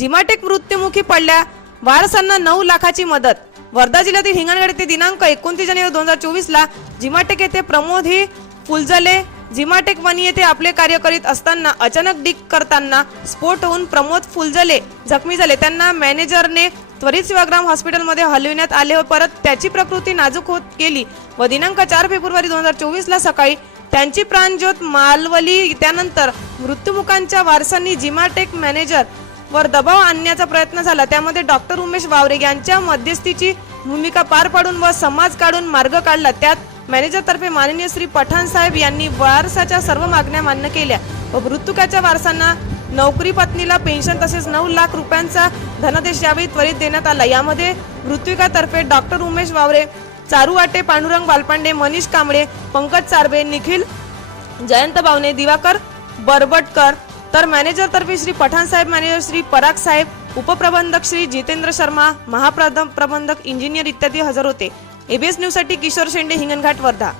जिमाटेक मृत्युमुखी पडल्या. वारसांना नऊ लाखाची मदत. वर्धा जिल्ह्यातील हिंगणघाट येथे दिनांक एकोणतीस जानेवारी दोन हजार चोवीस ला जिमाटेक येथे प्रमोद ही फुलझले. जिमाटेक वनी येथे आपले कार्य करीत असताना अचानक डिक करताना स्फोट होऊन प्रमोद फुलझले जखमी झाले. त्यांना मॅनेजरने त्वरित सेवाग्राम हॉस्पिटलमध्ये हलविण्यात आले व परत त्याची प्रकृती नाजूक होत गेली व दिनांक चार फेब्रुवारी दोन हजार चोवीस ला सकाळी त्यांची प्राणज्योत मालवली त्यानंतर मृत्युमुखांच्या वारसांनी जिमाटेक मॅनेजर वर दबाव आणण्याचा प्रयत्न झाला. त्यामध्ये डॉक्टर उमेश वावरे यांच्या मध्यस्थीची भूमिका पार पाडून व समाज काढून मार्ग काढला. त्यात मॅनेजरतर्फे माननीय श्री पठाण साहेब यांनी वारसाच्या सर्व मागण्या मान्य केल्या व मृत्यूकाच्या वारसांना नोकरी पत्नीला पेन्शन तसेच नऊ लाख रुपयांचा धनादेश यावेळी त्वरित देण्यात आला. यामध्ये मृत्युकातर्फे डॉक्टर उमेश वावरे चारू वाटे पांडुरंग बालपांडे मनीष कांबळे पंकज चारबे निखिल जयंत बावने दिवाकर बरबटकर तर मॅनेजरतर्फे श्री पठाण साहेब मॅनेजर श्री पराग साहेब उपप्रबंधक श्री जितेंद्र शर्मा महाप्रबंधक इंजिनियर इत्यादी हजर होते. एबीएस न्यूजसाठी किशोर शेंडे हिंगणघाट वर्धा.